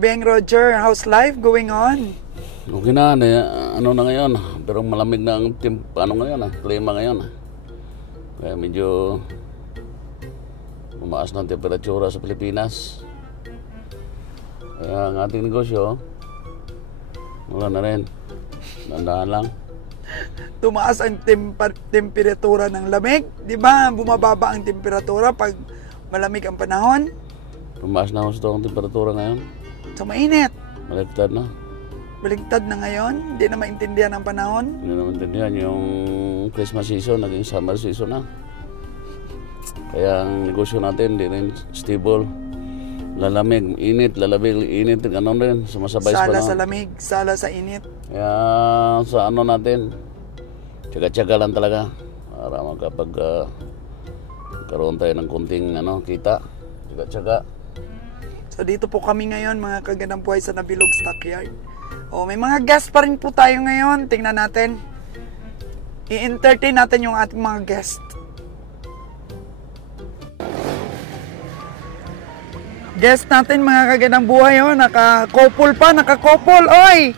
Beng Roger, how's life going on? Okay na, ano na ngayon, pero malamig na ang klima ngayon. Kaya medyo umaas ng temperatura sa Pilipinas. Kaya ang ating negosyo, wala na rin, dandaan lang. Tumaas ang temperatura ng lamig, di ba? Bumababa ang temperatura pag malamig ang panahon. Tumaas na gusto ang temperatura ngayon. So mainit. Baligtad na. Baligtad na ngayon? Hindi na maintindihan ang panahon? Hindi na maintindihan. Yung Christmas season, naging summer season na. Kaya ang negosyo natin, hindi rin stable. Lalamig, init, lalamig, init, gano'n rin. Sumasabay sa panahon. Sala sa lamig, sala sa init. Kaya sa ano natin, tsaga-tsaga lang talaga. Para makapag karoon tayo ng kunting kita. Tsaga-tsaga. So dito po kami ngayon mga kagandang buhay sa Nabilog Stockyard. May mga guest pa rin po tayo ngayon. Tingnan natin. I-entertain natin yung ating mga guest. Guest natin mga kagandang buhay. Naka-couple pa. Naka-couple. Oy!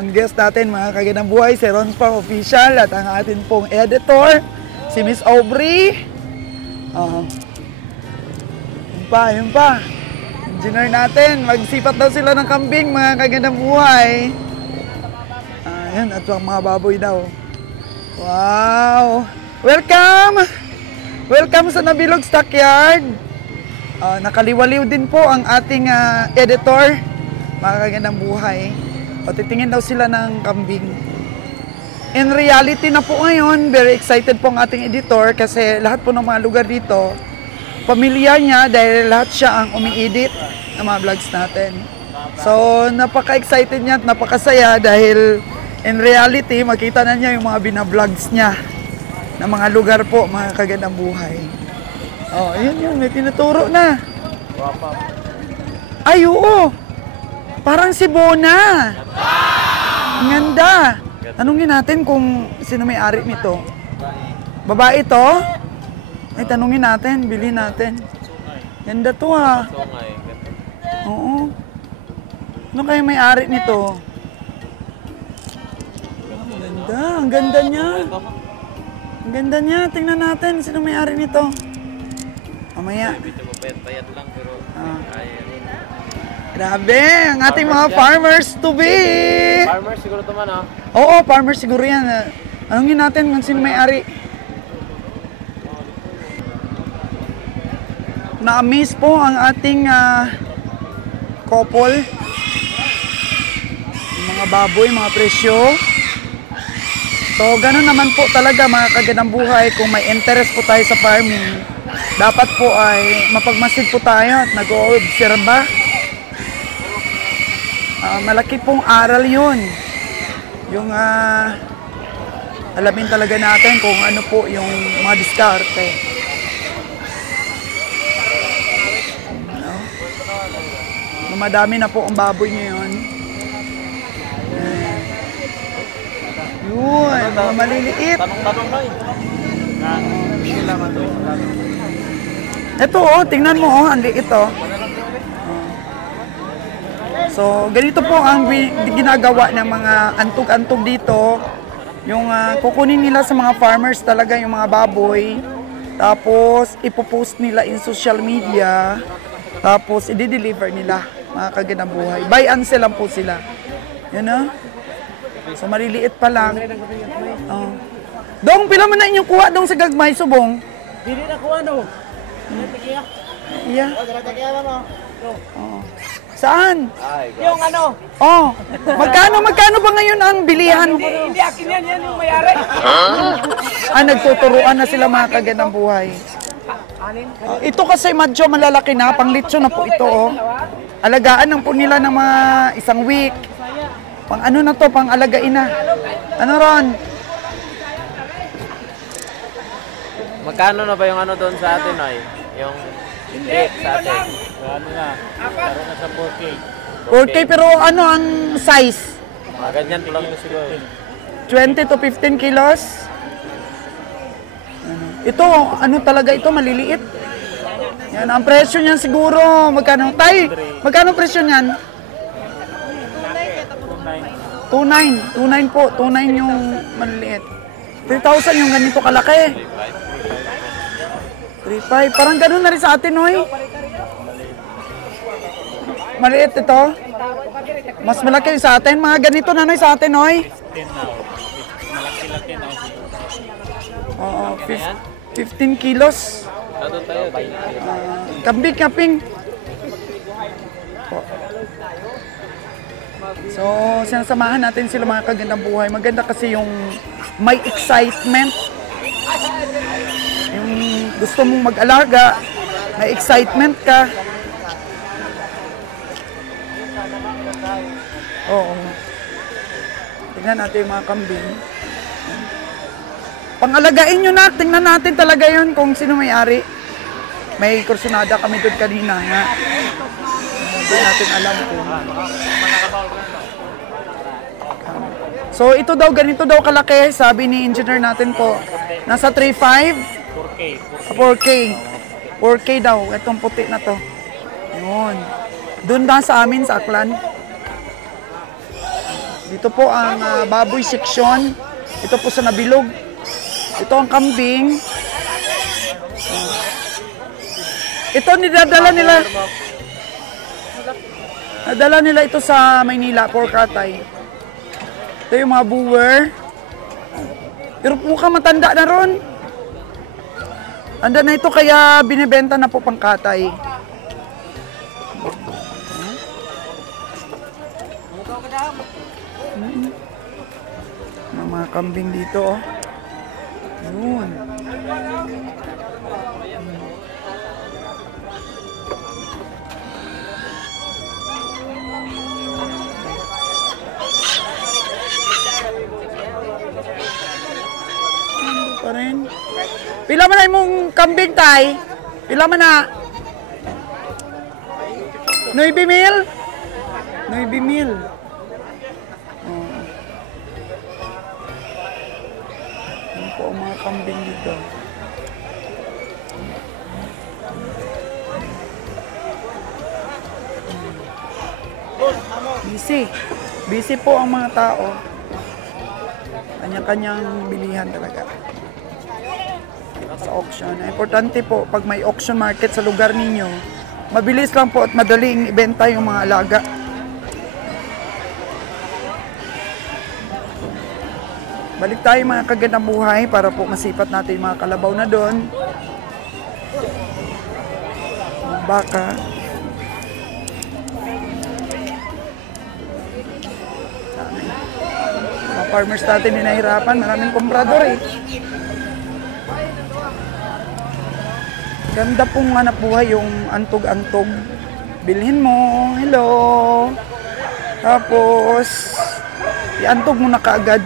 Ang guest natin mga kagandang buhay, si Ron Pang Official at ang atin pong editor, si Miss Aubrey. Yun pa. Engineer natin. Magsipat daw sila ng kambing, mga kagandang buhay. Ayan, at ang mga baboy daw. Wow! Welcome! Welcome sa Nabilog Stockyard. Nakaliwaliw din po ang ating editor, mga kagandang buhay. Titingin daw sila ng kambing. In reality na po ngayon, very excited po ang ating editor kasi lahat po ng mga lugar dito pamilya niya dahil lahat siya ang umi-edit ng mga vlogs natin. So, napaka-excited niya at napakasaya dahil in reality, makita na niya yung mga binavlogs niya ng mga lugar po, mga kagandang buhay. Yun, may tinuturo na. Ay, oo. Parang si Bona. Ang ganda. Tanungin natin kung sino may-ari nito. Babae ito? Ay, tanungin natin, bilhin natin. Ganda to Oo. Ano kayo may-ari nito? Ang ganda niya. Ang ganda niya, tingnan natin, sino may-ari nito? Mamaya. Grabe, ang ating mga farmers to be. Farmers siguro ito man Oo, farmers siguro yan. Tanungin natin kung sino may-ari. Na-amaze po ang ating couple. Yung mga baboy, mga presyo. So, ganun naman po talaga mga kagandang buhay. Kung may interest po tayo sa farming, dapat po ay mapagmasid po tayo at nag-o-obserba. Malaki pong aral yun. Yung alamin talaga natin kung ano po yung mga diskarte. Madami na po ang baboy ngayon. Yun, mga maliliit. Tanong-tanong na Ito tingnan mo ang liit So, ganito po ang ginagawa ng mga antog-antog dito. Yung kukunin nila sa mga farmers talaga yung mga baboy. Tapos, ipopost nila in social media. Tapos, i-deliver nila. Mga kagandang buhay. Buy and sell lang po sila. Yan na. So, maliliit pa lang. Oh. Dong, pila mo na inyong kuha dong sa gagmay, subong? Dili na kuha no. Yeah. Oh. Saan? Yung ano? Oh. Magkano ba ngayon ang bilihan? Hindi akin yan yung may-ari. Nagtuturuan na sila mga kagandang buhay. Ito kasi medyo malalaki na, pang litso na po ito. Oh. Alagaan lang po nila ng mga isang week. Pang ano na to, pang alagain na. Ano ron? Magkano na ba yung ano doon sa atin ay? Yung rate sa atin? Ano na? Karoon na sa 4K. 4K pero ano ang size? Ganyan lang siguro. 20 to 15 kilos? Ito, ano talaga ito, maliliit. Yan, ang presyo niyan siguro, magkano? Tay, magkano presyo niyan? 2.9 po, 2.9 yung maliliit. 3,000 yung ganito kalaki. 3.5, parang ganun na rin sa atin, oy. Maliit ito. Mas malaki sa atin, mga ganito na, sa atin, oy. Oo, 15 kilos. Doon tayo. Kambing, kaping. So, sinasamahan natin sila mga kagandang buhay. Maganda kasi yung may excitement. Yung gusto mong mag-alaga, may excitement ka. Oo. Tingnan natin yung mga kambing. Pangalagain nyo na, tingnan natin talaga yun kung sino may-ari. May kursunada kami doon kanina nga. Hindi natin alam kung... So ito daw, ganito daw kalaki, sabi ni engineer natin po. Nasa 3.5? 4K. 4K daw, itong puti na to. Yun. Doon na sa amin, sa Aklan. Dito po ang baboy section. Ito po sa Nabilog. Ito ang kambing. Ito nidadala nila. Nadala nila ito sa Maynila, Pork Atay. Ito yung mga buwer. Pero mukhang matanda na ron. Anda na ito kaya binibenta na po pang katay. Mga kambing dito, oh. Yun. Pa rin. Pila man na imong kambing, tay? Pila man na? 9,000? 9,000. Ano po ang mga kambing dito? Busy. Busy po ang mga tao. Kanya-kanyang bilihan talaga. Sa auction. Importante po, pag may auction market sa lugar ninyo, mabilis lang po at madaling ibenta yung mga alaga. Balik tayo mga kagandang buhay para po masipat natin yung mga kalabaw na doon. Mga baka. Mga farmers natin ninahirapan, maraming komprador eh. Ganda pong hanap buhay yung antog-antog. Bilhin mo. Hello. Tapos, iantog mo na kaagad.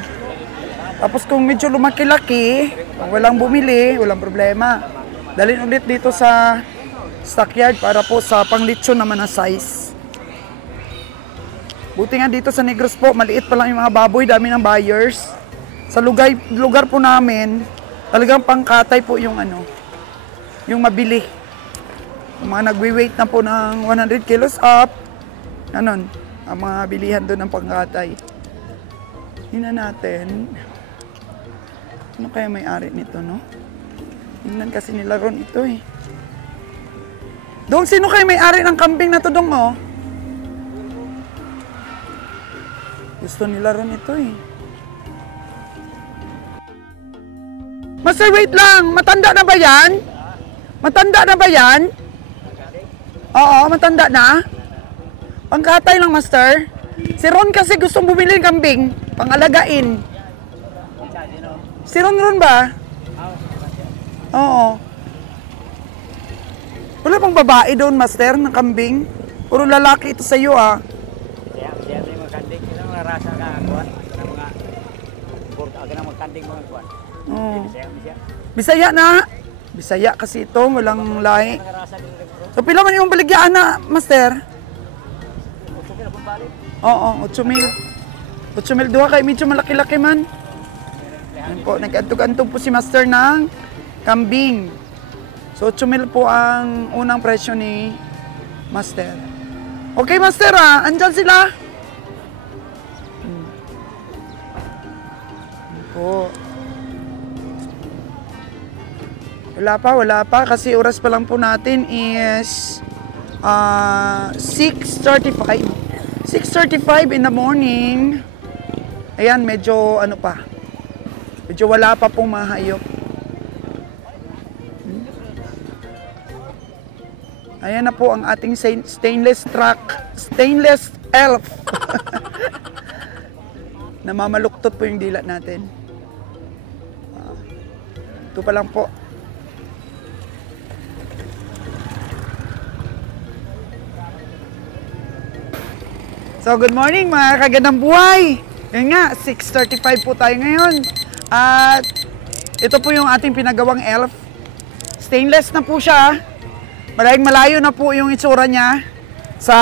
Tapos kung medyo lumaki-laki, walang bumili, walang problema. Dalhin ulit dito sa stockyard para po sa panglitsyon naman na size. Buti nga dito sa Negros po, maliit pa lang yung mga baboy, dami ng buyers. Sa lugar po namin, talagang pangkatay po yung ano, yung mabili. Yung mga nagwi-weight na po ng 100 kilos up, ganon, ang mga bilihan doon ng pangkatay. Tingnan natin. Ano kaya may-ari nito, no? Tingnan kasi nila ron ito eh. Dong, sino kaya may-ari ng kambing na to, Dong, oh? Gusto nila rin ito eh. Master, wait lang. Matanda na ba yan? Matanda na ba yan? Oo, matanda na. Pangkatay lang, Master. Si Ron kasi gustong bumili ng kambing. Pangalagain. Si Ron ba? Oo. Wala pang babae doon, Master, ng kambing. Puro lalaki ito sa iyo, ah. Siya may magkanding. Sino mga rasa ka, kuwan? Ng mga burka ka na magkanding mga kuwan. Oo. Siya. Bisaya na. Bisaya kasi ito, walang lahi. Mga rasa din rin bro. So, pila man yung baligyan na, Master? Gusto ka na bumbalik. Oo, 8,000. 8,000 duha kay medyo malaki-laki man. Yan po, nag-antog-antog po si Master ng kambing. So, 8,000 po ang unang presyo ni Master. Okay, Master, ah. Andyan sila. Yan po. Wala pa. Kasi oras pa lang po natin is 6:35. 6:35 in the morning. Ayan, medyo ano pa. Medyo wala pa pong mga hayop. Ayan na po ang ating stainless elf. Namamaluktot po yung dila natin. Ito pa lang po. So, good morning mga kagandang buhay. Yan nga, 6:35 po tayo ngayon. At ito po yung ating pinagawang elf. Stainless na po siya. Maraming malayo na po yung itsura niya sa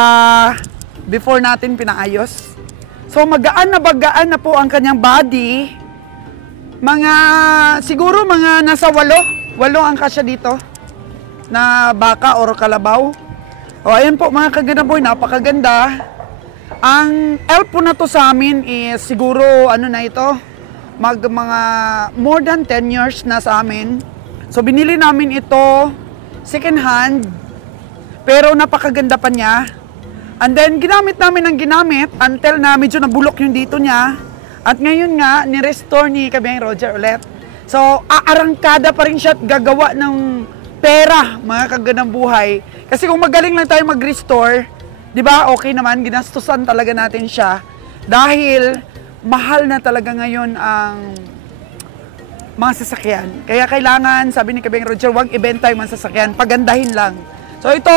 before natin pinaayos. So, magaan na po ang kanyang body. Siguro mga nasa 8 ang kasya dito na baka or kalabaw. O, ayan po mga kagandang buhay, napakaganda. Ang elf po na to sa amin is siguro ano na ito, mga more than 10 years na sa amin. So binili namin ito second hand, pero napakaganda pa niya. And then ginamit namin until na medyo nabulok yung dito niya. At ngayon nga, ni-restore ni Kabeng Roger ulit. So aarangkada pa rin siya at gagawa ng pera, mga kagandang buhay. Kasi kung magaling lang tayo mag-restore, di ba, okay naman, ginastusan talaga natin siya dahil mahal na talaga ngayon ang mga sasakyan. Kaya kailangan, sabi ni Kabeng Roger, wag ibenta yung mga sasakyan, pagandahin lang. So ito,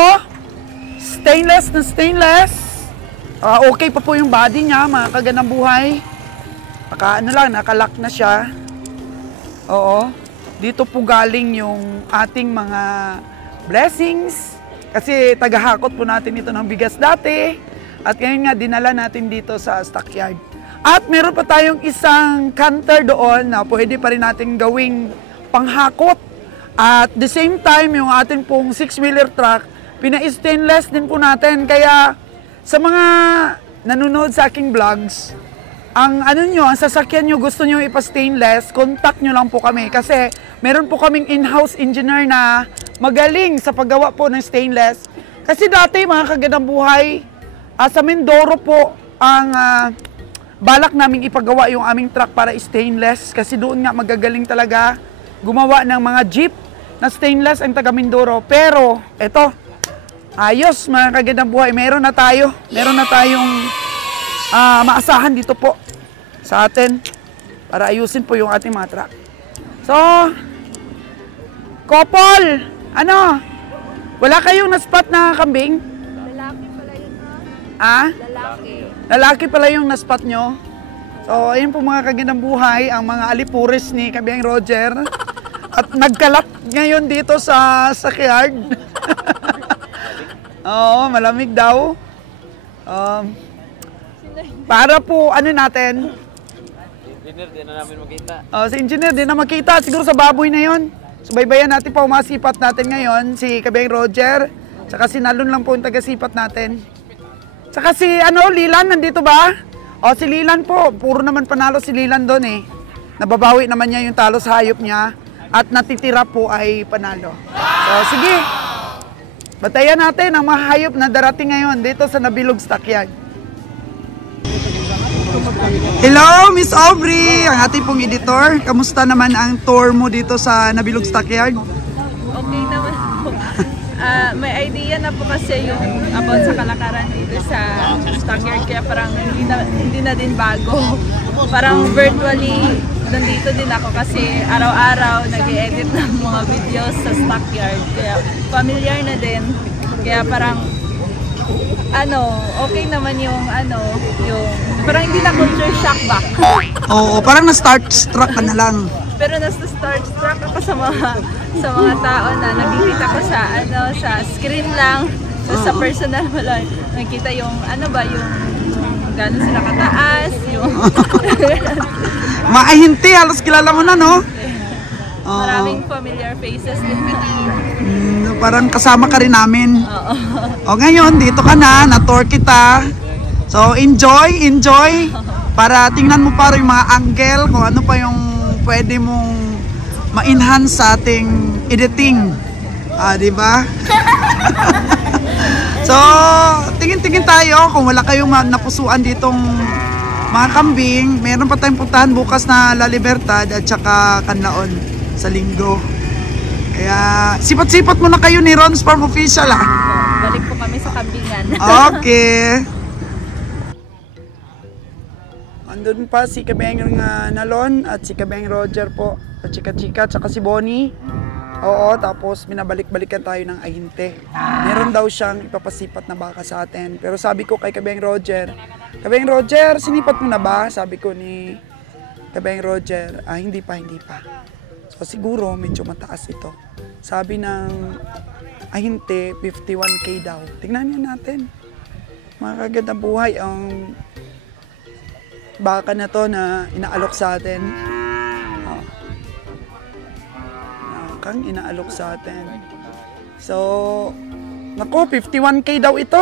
stainless na stainless. Okay pa po yung body niya, mga kagandang buhay. Nakalock na siya. Oo. Dito po galing yung ating mga blessings. Kasi tagahakot po natin ito ng bigas dati. At ngayon nga, dinala natin dito sa stockyard. At meron pa tayong isang canter doon na pwede pa rin natin gawing panghakot. At the same time, yung ating pong 6-wheeler truck, pina-stainless din po natin. Kaya sa mga nanonood sa aking vlogs, ang sasakyan nyo, gusto nyo ipa-stainless, contact nyo lang po kami. Kasi meron po kaming in-house engineer na magaling sa paggawa po ng stainless. Kasi dati mga kagandang buhay, sa Mindoro po ang balak naming ipagawa yung aming truck para stainless. Kasi doon nga magagaling talaga gumawa ng mga jeep na stainless ang taga Mindoro. Pero eto, ayos mga kagandang buhay, meron na tayong maasahan dito po sa atin para ayusin po yung ating mga truck. So, couple, wala kayong na-spot na kambing? Lalaki pala yun, Ah? Lalaki. Lalaki pala yung na-spot nyo. So, ayun po mga kagandang buhay, ang mga alipuris ni Kabeng Roger. At nagkalat ngayon dito sa yard. Oo, malamig daw. Para po, natin? Engineer, di na namin makita. Si engineer, di na makita. Siguro sa baboy na yon. Subaybayan natin po, masipat natin ngayon, si Kabeng Roger. Tsaka si Nalon lang po yung taga-sipat natin. Tsaka si, Lilan, nandito ba? Si Lilan po, puro naman panalo si Lilan doon eh. Nababawi naman niya yung talo sa hayop niya. At natitira po ay panalo. So, sige. Batayan natin ang mga hayop na darating ngayon dito sa Nabilog Stockyard. Hello, Miss Aubrey, ang ating pong editor. Kamusta naman ang tour mo dito sa Nabilog Stockyard? Okay naman po. May idea na po kasi yung about sa kalakaran dito sa stockyard, kaya parang hindi na din bago. Parang virtually nandito din ako kasi araw-araw nag-edit ng mga videos sa stockyard. Kaya familiar na din. Kaya parang okay naman yung yung parang hindi na culture shock ba? Oo, parang na-starstruck ka na lang. Pero starstruck ako sa mga tao na nakikita ko sa screen lang, sa personal mo lang nakita yung yung gano'n sila kataas, yung Maahinti, halos kilala mo na, no? maraming familiar faces din. Parang kasama ka rin namin. O ngayon, dito ka na-tour kita. So enjoy para tingnan mo pa rin yung mga angle, kung ano pa yung pwede mong ma-enhance sa ating editing. Di ba? So, tingin-tingin tayo kung wala kayong napusuan ditong mga kambing. Meron pa tayong puntahan bukas na La Libertad at saka Canlaon sa Linggo. Kaya, sipat-sipat muna kayo ni Ron's Farm Official, Balik po kami sa kambingan. Okay. Andun pa si Kabeng Nalon at si Kabeng Roger po. At Chika-Chika, tsaka si Bonnie. Oo, tapos binabalik-balikan tayo ng ahinte. Meron daw siyang ipapasipat na baka sa atin. Pero sabi ko kay Kabeng Roger, sinipat mo na ba? Sabi ko ni Kabeng Roger, hindi pa. So siguro medyo mataas ito. Sabi ng ahinte, 51K daw. Tingnan niyo natin. Mga kagandang buhay ang baka na to na inaalok sa atin. Kang inaalok sa atin. So, naku, 51K daw ito.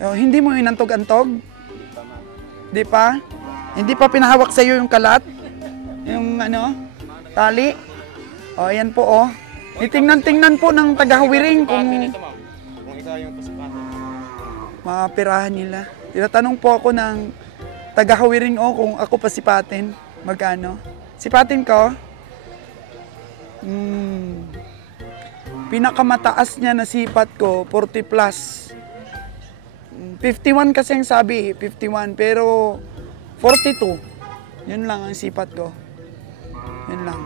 Hindi mo inantog-antog? Di pa? Hindi pa pinahawak sa iyo yung kalat? Yung tali? Ayan po, Itingnan po ng taga-Hawiring kung mapirahan nila. Tinatanong po ako ng taga-Hawiring kung ako pasipatin. Magkano? Sipatin ko? Pinakamataas niya na sipat ko, 40 plus. 51 kasi ang sabi, 51. Pero 42. Yun lang ang sipat ko. Yun lang.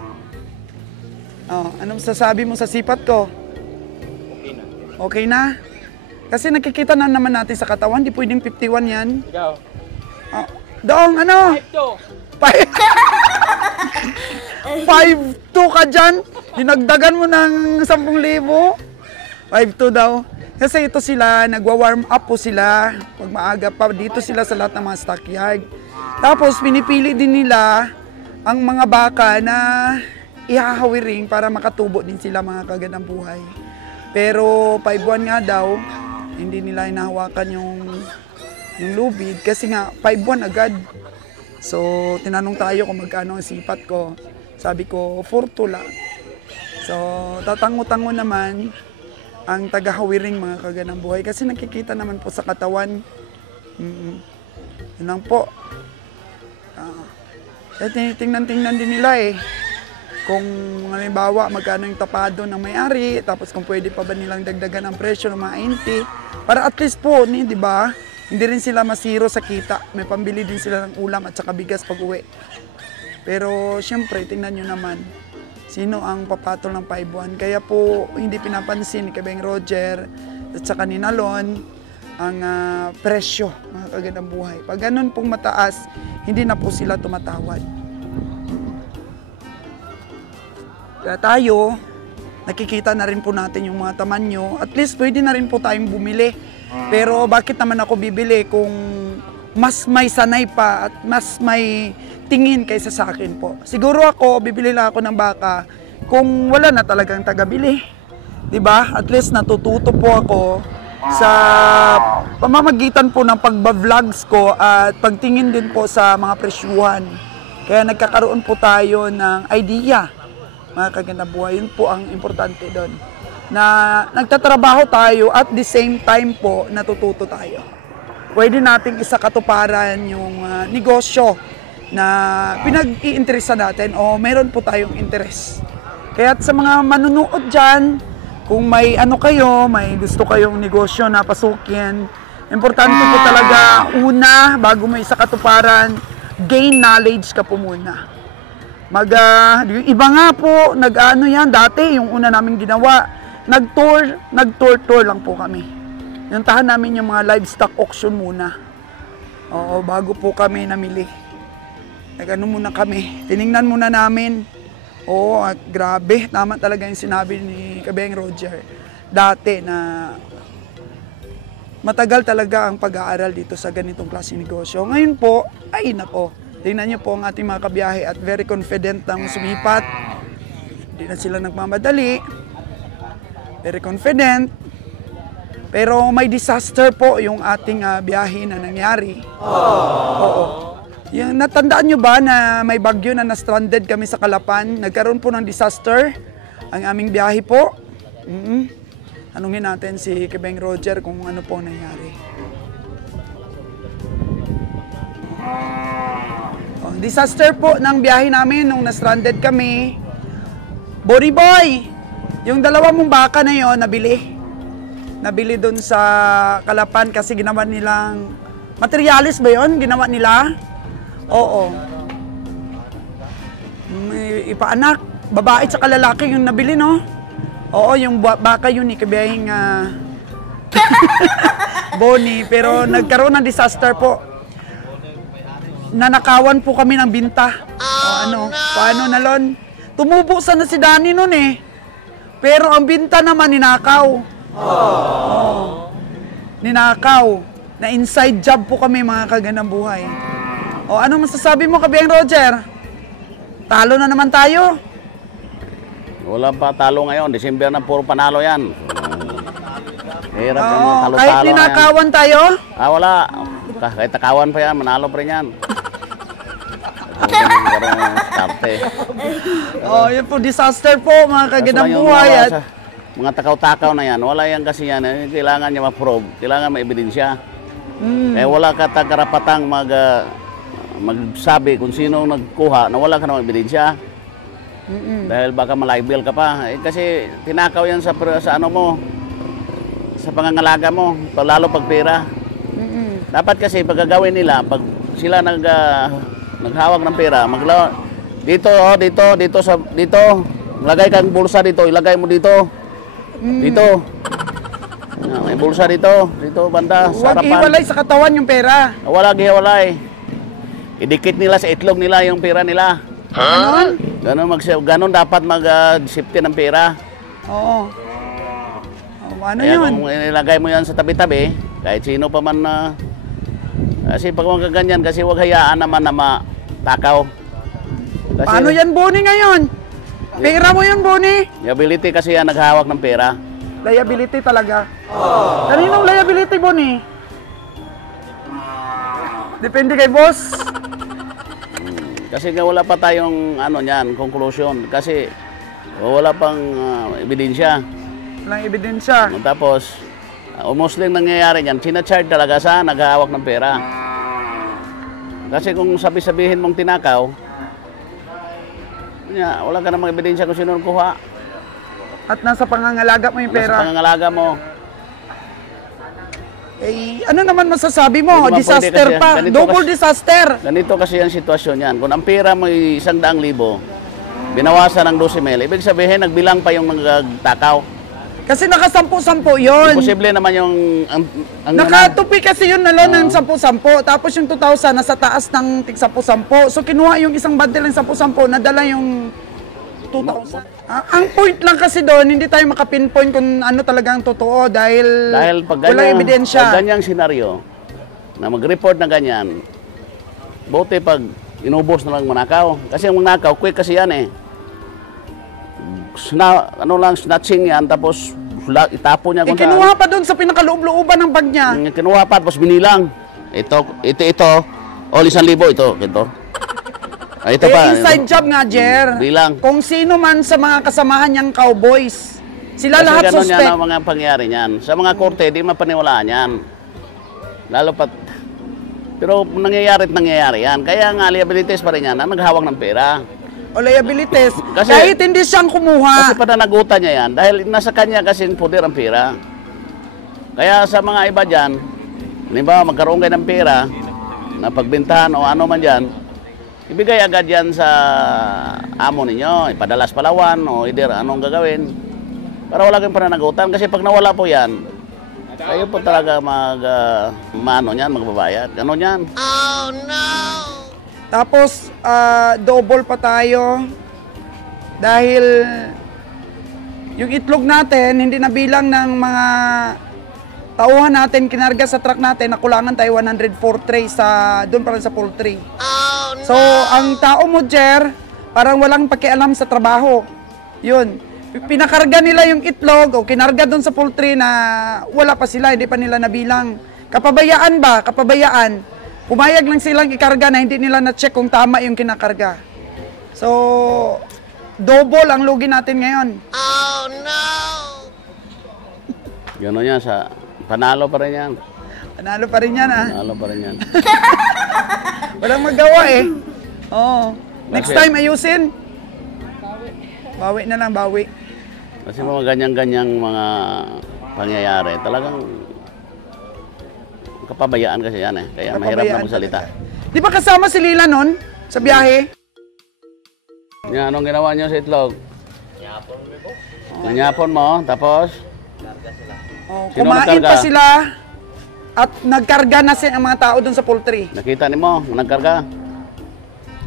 Anong sasabi mo sa sipat ko? Okay na. Okay na? Kasi nakikita na naman natin sa katawan, di pwedeng 51 yan. Ikaw? Dong, 5'2". 5'2" ka dyan? Dinagdagan mo ng 10,000. 5'2" daw. Kasi ito sila, nagwa-warm up po sila. Pag maaga pa, dito sila sa lahat ng mga stockyard. Tapos, pinipili din nila ang mga baka na ihahawiring para makatubo din sila, mga kagandang buhay. Pero 5 buwan nga daw, hindi nila hinahawakan yung lubid kasi nga 5 buwan agad. So, tinanong tayo kung magkano ang sipat ko. Sabi ko, 4'2" lang. So, tatango-tango naman ang taga-Hawiring, mga kagandang buhay. Kasi nakikita naman po sa katawan. Yun lang po. Tingnan din nila kung halimbawa magkano yung tapado ng may-ari, tapos kung pwede pa ba nilang dagdagan ang presyo ng mga inti. Para at least po, di ba? Hindi rin sila masiro sa kita. May pambili din sila ng ulam at saka bigas pag uwi. Pero syempre, tingnan nyo naman, sino ang papatol ng 5 buwan. Kaya po, hindi pinapansin ni Kabeng Roger at saka ni Nalon ang presyo, mga kagandang buhay. Pag ganun pong mataas, hindi na po sila tumatawad. Kaya tayo, nakikita na rin po natin yung mga tamanyo. At least pwede na rin po tayong bumili. Pero bakit naman ako bibili kung mas may sanay pa at mas may tingin kaysa sa akin po? Siguro ako, bibili lang ako ng baka kung wala na talagang taga-bili. Diba? At least natututo po ako sa pamamagitan po ng pagba-vlogs ko at pagtingin din po sa mga presyuhan. Kaya nagkakaroon po tayo ng idea, mga kagandang buhay. Yun po ang importante doon. na nagtatrabaho tayo at the same time po natututo tayo. Pwede nating isakatuparan yung negosyo na pinag-iinteresa natin o meron po tayong interest. Kaya sa mga manunood dyan, kung may ano kayo, may gusto kayong negosyo na pasukin, importante po talaga, una, bago mo isakatuparan, gain knowledge ka po muna. Yung iba nga po, nag-ano yan, dati, yung una namin ginawa, nag-tour lang po kami. Yung tahan namin yung mga livestock auction muna. Oo, bago po kami namili. Nag-ano muna kami, tiningnan muna namin. Oo, at grabe, tama talaga yung sinabi ni Kabeng Roger. Dati na matagal talaga ang pag-aaral dito sa ganitong klaseng negosyo. Ngayon po, ay nako, tingnan niyo po ang ating mga kabiyahe at very confident ang sumipat. Hindi na sila nagmamadali. Very confident. Pero may disaster po yung ating biyahe na nangyari. Oo. Yung, natandaan nyo ba na may bagyo na na-stranded kami sa Calapan? Nagkaroon po ng disaster ang aming biyahe po. Tanungin natin si Kabeng Roger kung ano po nangyari. Disaster po ng biyahe namin nung na-stranded kami. Bori Boy! Yung dalawa mong baka na yon nabili doon sa Calapan kasi ginawa nilang materialis ba yon? Ginawa nila? Oo. May ipaanak, babae at lalaki yung nabili, no? Oo, yung baka yun, ikabiyahing Bonnie, pero nagkaroon ng disaster po. Nanakawan po kami ng binta. Paano na lon? Tumubo sana si Danny nun eh. Pero ang binta naman ninakaw. Ninakaw. Na inside job po kami mga kaganang buhay. Ano masasabi mo, Kabeng Roger? Talo na naman tayo. Wala pa talo ngayon. December na puro panalo yan. Hirap yung mga talo-talo. Kahit ninakawan tayo? Wala. Kahit takawan pa yan, manalo pa rin yan. Yun po, disaster po, mga kaganang buhay. Mga takaw-takaw na yan, wala yan kasi yan. Kailangan niya ma-prove, kailangan may ebidensya. Wala ka karapatang magsabi kung sino nagkuha na wala ka namang ebidensya. Dahil baka malibel ka pa. Kasi tinakaw yan sa ano mo, sa pangangalaga mo, lalo pag pera. Dapat kasi pagagawin nila, pag sila naghawak ng pera, dito, lagay kang bulsa dito, ilagay mo dito. Dito. May bulsa dito banda, sa Huwag harapan. iwalay sa katawan yung pera. Wala gihiwalay. Idikit nila sa itlog nila yung pera nila. Ganon dapat mag-safety ng pera. Oo. Ano Kaya yun? kung ilagay mo yan sa tabi-tabi, kahit sino pa man kasi pag magaganyan, kasi huwag hayaan naman na matakaw. Kasi, Paano yan, Bonnie, ngayon? Pera mo yun, Bonnie. liability kasi yan naghahawak ng pera. Liability talaga. Kaninong liability, Bonnie? Depende kay boss. Kasi wala pa tayong conclusion. Kasi wala pang ebidensya. Walang ebidensya. Tapos, almost lang nangyayari yan, sinacharge talaga sa naghahawak ng pera. Kasi kung sabi-sabihin mong tinakaw, wala ka namang ebidensya kung sino kuha. At nasa pangangalaga mo yung pera. Nasa pangangalaga mo. Ano naman masasabi mo? Hindi naman Disaster pwede kasi pa. ganito Double kasi- disaster. Ganito kasi ang sitwasyon yan. Kung ang pera mo ay 100,000, binawasan ng 12,000, ibig sabihin nagbilang pa yung nagtakaw. Kasi nakasampu-sampu yun. Imposible naman yung... Nakatupi kasi yun na ng 10-10. Tapos yung 2,000 nasa taas ng tig 10-10. So kinuha yung isang bundle ng 10-10, nadala yung 2,000. Ang point lang kasi doon, hindi tayo makapinpoint kung ano talagang totoo dahil pag walang ebidensya. Pag ganyang senaryo, na mag-report na ganyan, buti pag inubos na lang manakaw. Kasi ang manakaw, quick kasi yan eh. Snatching yan, tapos itapo niya kung kinuha pa doon sa pinakaloob-looban ng bag niya. Kinuha pa, tapos binilang. Ito, all 1,000, ito. Ito pa. Inside job nga, Jer. Bilang. Kung sino man sa mga kasamahan niyang cowboys Sila Kasi lahat ganun suspect. yan ang mga pangyayari niyan. Sa mga korte, di mapaniwalaan yan. Lalo pat... Pero nangyayari yan. Kaya nga, liabilities pa rin yan ang naghawak ng pera. O liabilities. Kasi- Kahit hindi siyang kumuha. Kasi pananagutan niya yan. Dahil nasa kanya kasing poder ang pera. Kaya sa mga iba dyan, halimbawa magkaroon kayo ng pera, na pagbintahan o ano man dyan, ibigay agad yan sa amo ninyo, ipadala sa Palawan o either anong gagawin para wala kayong pananagutan. Kasi pag nawala po yan, kayo po talaga magbabayad. Ganon yan. Tapos, double pa tayo. Dahil yung itlog natin, hindi na bilang ng mga tauhan natin, kinarga sa truck natin, nakulangan tayo 104 trays doon pa rin sa poultry. So, ang tao mo, Jer, parang walang pakialam sa trabaho. Yun. Pinakarga nila yung itlog o kinarga doon sa poultry na wala pa sila, hindi pa nila nabilang. Kapabayaan ba? Kapabayaan. Pumayag lang silang ikarga na hindi nila na-check kung tama yung kinakarga. So, double ang lugi natin ngayon. Ganon yan sa... Panalo pa rin yan. Panalo pa rin yan, ha? Panalo pa rin yan. Walang magawa, eh. Oo. Next Bakit? time, ayusin. Bawi na lang, bawi. Kasi mga ganyan-ganyang mga pangyayari, talagang kapabayaan kasi yan eh. Kaya mahirap na magsalita. Di ba kasama si Lila nun sa biyahe? Yan, anong ginawa niyo sa itlog? Nanyapon mo, tapos? Oh, Sino kumain nagkarga? pa sila at nagkarga na ang mga tao dun sa poultry. Nakita ni mo, nagkarga.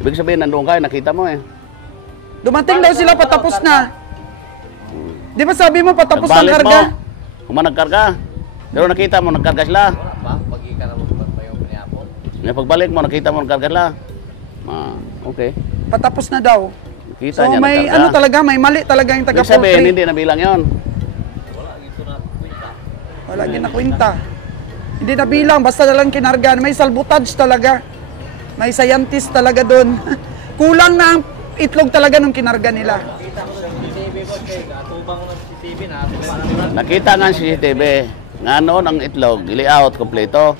Ibig sabihin, nandun ka, nakita mo eh. Dumating daw sila patapos na. Di ba sabi mo patapos ang Nagbalik karga? mo, kung nagkarga. Pero nakita mo, nagkarga sila. Pagbalik mo, nakita mo, nagkarga sila. Okay. Patapos na daw. Nakita So niya, may nagkarga. ano talaga, may mali talaga yung Ibig sabihin, taga-poultry. hindi nabilang yon. Wala ginakwenta. Hindi na bilang, basta na lang kinarga. May salbutage talaga. May scientist talaga doon. Kulang na ang itlog talaga nung kinarga nila. Nakita nga ang CCTV. Nga noon ang itlog, layout, kompleto.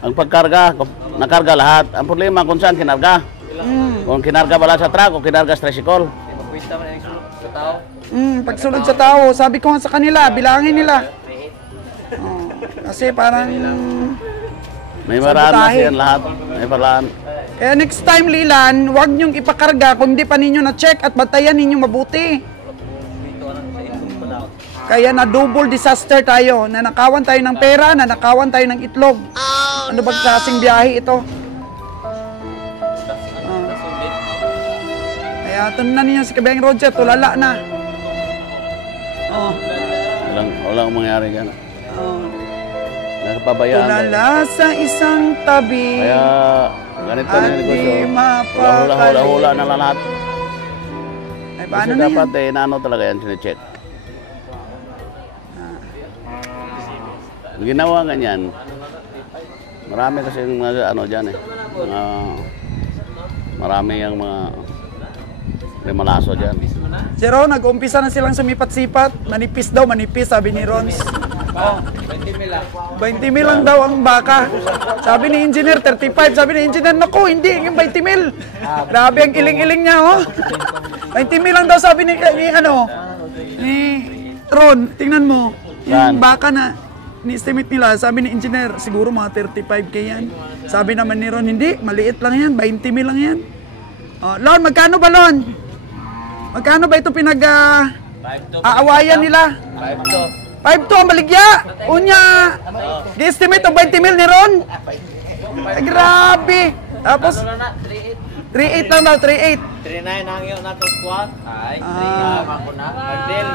Ang pagkarga, nakarga lahat. Ang problema kung saan kinarga. Kung kinarga pala sa truck o kinarga sa tricycle. Pagsunod sa tao, sabi ko nga sa kanila, bilangin nila. Oh, kasi parang May maraan na sabotahe. siyan lahat. May paraan. Kaya next time, Lilan, huwag niyong ipakarga kung hindi pa ninyo na-check at bantayan ninyo mabuti. Kaya na double disaster tayo. Nanakawan tayo ng pera, nanakawan tayo ng itlog. Ano ba klaseng biyahe ito? Kaya tunan ninyo si Kabeng Roger, tulala na. Oh. Walang mangyari dyan. Nakapabayaan. Tulala sa isang tabi. Kaya ganito na yung At negosyo. di mapakali. Hula na lang lahat. Ay, Kasi paano na dapat yan? nano talaga yan sinicheck. Ginawa ganyan. Marami kasi yung mga ano dyan eh. Marami yung mga remalaso dyan. Si Ron, nag-umpisa na silang sumipat-sipat. Manipis daw, manipis, sabi ni Rons. 20 mil lang daw ang baka. Sabi ni engineer, 35. Sabi ni engineer, naku, hindi, yung 20 mil. Grabe ang iling-iling niya, oh. 20 mil lang daw sabi ni Ron, tingnan mo. Yung Saan? baka na ni-estimate nila, sabi ni engineer, siguro mga 35K yan. Sabi naman ni Ron, hindi, maliit lang yan, 20 mil lang yan. Oh, Lon, magkano ba, Lon? Magkano ba ito aawayan nila? 5-2 ang baligya. Unya, gi-estimate ang 20 mil ni Ron. Ay, grabe. Tapos, 3.8 lang daw, 3.8. 3.9 ang yun nato squad. Ay, ako na. Nag-deal.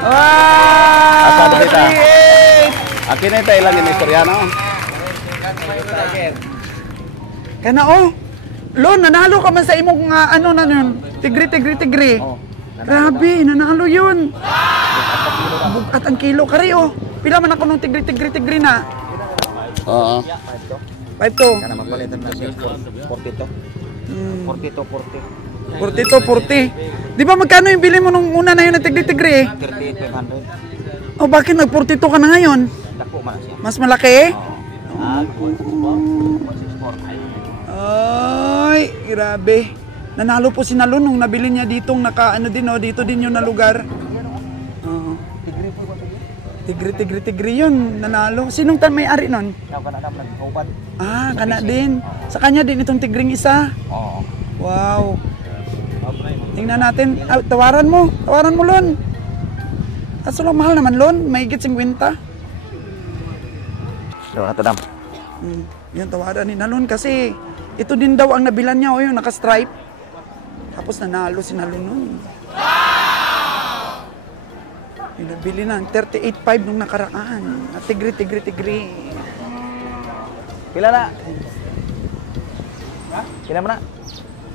Asado Wow! kita. 3.8. Akin ito ilang yung istorya no? Kana, oh. Lon, nanalo ka man sa imong ano na yun. Tigri. Grabe, nanalo yun. Bugat ang kilo. Kari, oh. Pila man ako nung tigri na. Oo. 5-2. Kana magpalitan na siya 42. 42, 40. Di ba magkano yung bili mo nung una na yun na tigri-tigri eh? 38,500. O bakit nag-42 ka na ngayon? Dako man siya. Mas malaki? Ah, 164. Ay, grabe. Nanalo po si Nalon nung nabili niya ditong dito din yung na lugar. Oo. Tigri yun, nanalo. Sinong may-ari nun? Nagkauban. Ah, kana din. Sa kanya din itong tigring isa. Oo. Wow. Tingnan natin. Ah, tawaran mo, Lon. Kaso lang mahal naman, Lon. May higit 50. So, nato dam. Yan, tawaran ni Nalon kasi ito din daw ang nabilan niya. O yung naka-stripe. Tapos nanalo si Nalon nun. Yung nabili na, 38.5 nung nakaraan. At tigri. Pila na? Pila mo na?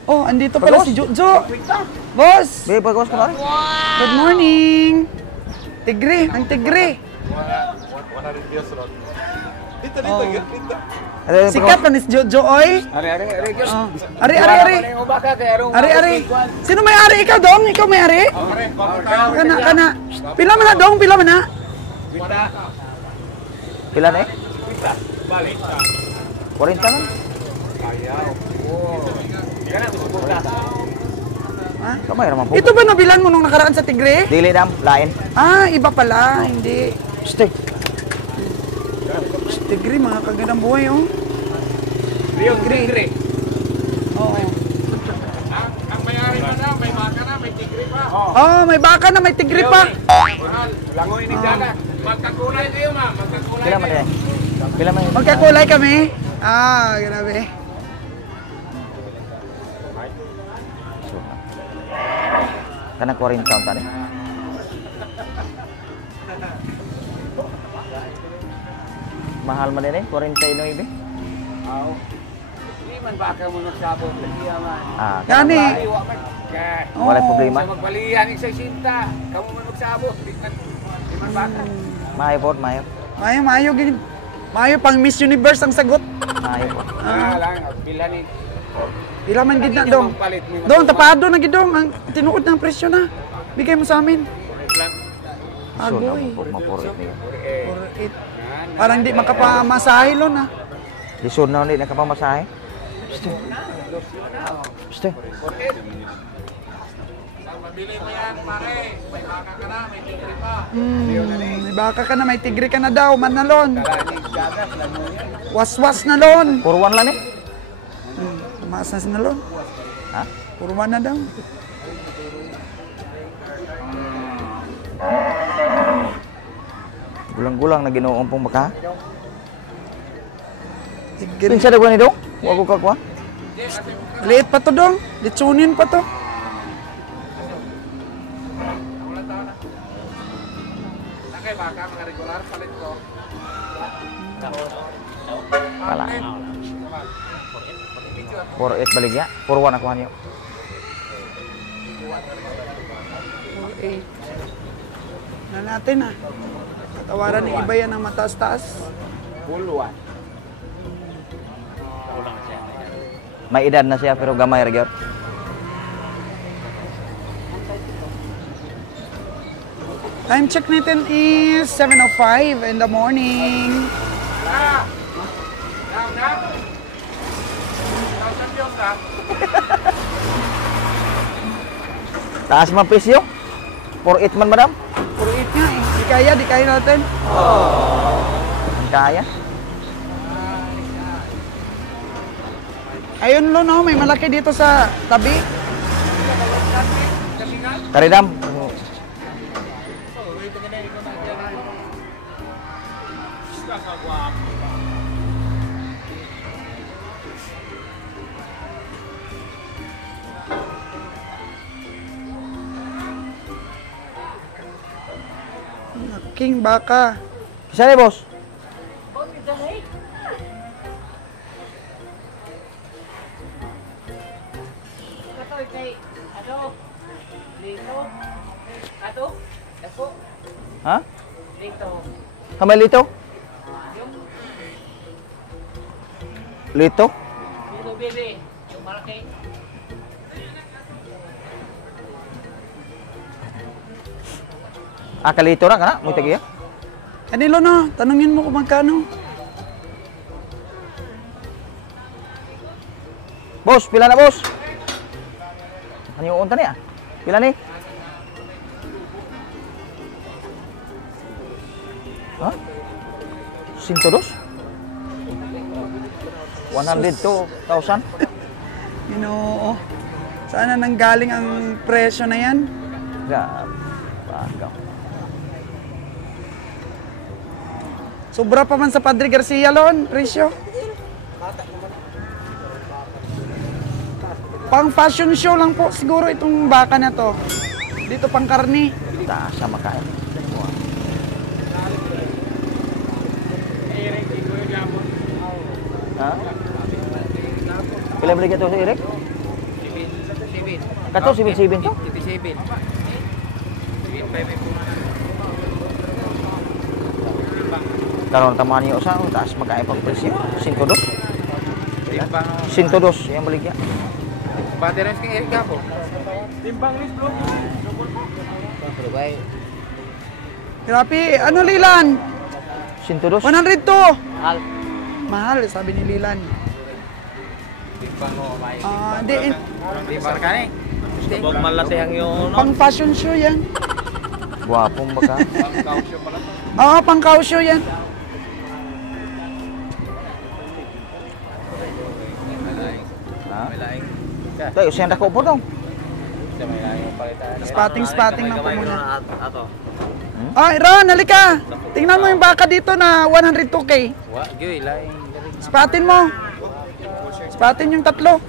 Oh, andito pala si Jojo. Boss! Be, pagkawas ko na rin. Good morning! Tigri, ang tigri. Sikat na ni si Jojo, oy. Ari. Sino may ari? Ikaw, Dong? Ikaw may ari? Kana. Pila man na, Dong? Pila man na? Pila na eh? 40 man? Ha? Kamay naman po. Ito ba nabilan mo nung nakaraan sa tigri? Dili dam, lain. Ah, iba pala. Hindi. Stick. Tigri, mga kagandang buhay, oh. Tigri. Oo. Ang may-ari pa na, may baka na, may tigre pa. Oh, may baka na, may tigri pa. Langoy ni dagat. Magkakulay kayo, ma'am. Magkakulay Pila man eh? Pila man eh? Magkakulay kami. Ah, grabe. Kanang 40 taon tadi. Mahal man din eh, 49 eh. Hindi man baka mo nagsabot. Kaya man. Ah, Gani. wala problema. Sa magbalihan yung 60. Kamu man nagsabot. Di man baka. Maayo po, maayo. Mayo, gini. Mayo pang Miss Universe ang sagot. Maayo po. Lang, bilhan ni. Pila man gid na, Dong. Dong, tapado na gid, Dong. Ang tinuod ng presyo na. Bigay mo sa amin. So, Agoy. mapurit niya. 48. Parang di makapamasahe, Lon, ah. Lisod na ulit, nakapamasahe. Piste. Mabili mo yan, pare. May baka ka na, may tigre pa. May baka ka na, may tigri ka na daw, Manalon. Was-was na, Lon. Puro 1 lang eh. Tumaas na si Nalon. Ha? Purman na daw. Gulang-gulang na ginoong pong baka. Tigri. Pinsa daw ni dong? Wa ko kakwa. Liit pa to, Dong. Litsunin pa to. Nakay baka, mga regular, palit ko. Wala. 48 baligya. 41 ako niyo. 48. Na natin, ah. Tawaran ng iba yan ng mataas-taas. Puluan. May edad na siya pero gamay ra gyud. Time check natin is 7:05 in the morning. Down na. Down sa Diyos na. Taas man presyo. 48 man madam. 48 nga eh. Di kaya natin. Ang kaya. Ayun, Lon, no? May malaki dito sa tabi. Karidam. King baka. Kisa ni boss? Ha? Kamay lito? Lito? Ah, kalito na ka na? May tagiya? Kanilo na, tanungin mo kung magkano. Boss, pila na boss? Ano yung unta niya? Pila ni? Ha? 102? 102,000? Ginoo. Sana nanggaling ang presyo na yan? Bagaw. Sobra pa man sa Padre Garcia lon, presyo. Pang fashion show lang po siguro itong baka na to. Dito pang karni. Taas sa makain. Ha? Pila balik ito si Eric? Kato, 7-7 to? 57. Karon tamaan niyo sa taas makain pang presyo. 102. 102 yang balik ya. Batteries kay Eric Gapo. Timbang list bro. Grabe, ano Lilan? 102. 100 to. Al. Mahal, sabi ni Lilan. Timbang no may. Di, Timbang ka ni. Sabog malati ang yung pang fashion show yan. Gwapong baka. kausyo pala. Oo, pang cow show yan. Ha? May laing. Tayo siya na ko po dong. May laing palitan. Spotting lang po muna. Ato. Ay, Ron, halika. Tingnan mo yung baka dito na 102K. Wa, gyoy laing. Spatin mo. Spatin yung tatlo.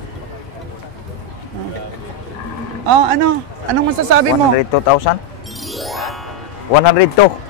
Oh, ano? Anong masasabi mo? 102,000? 102.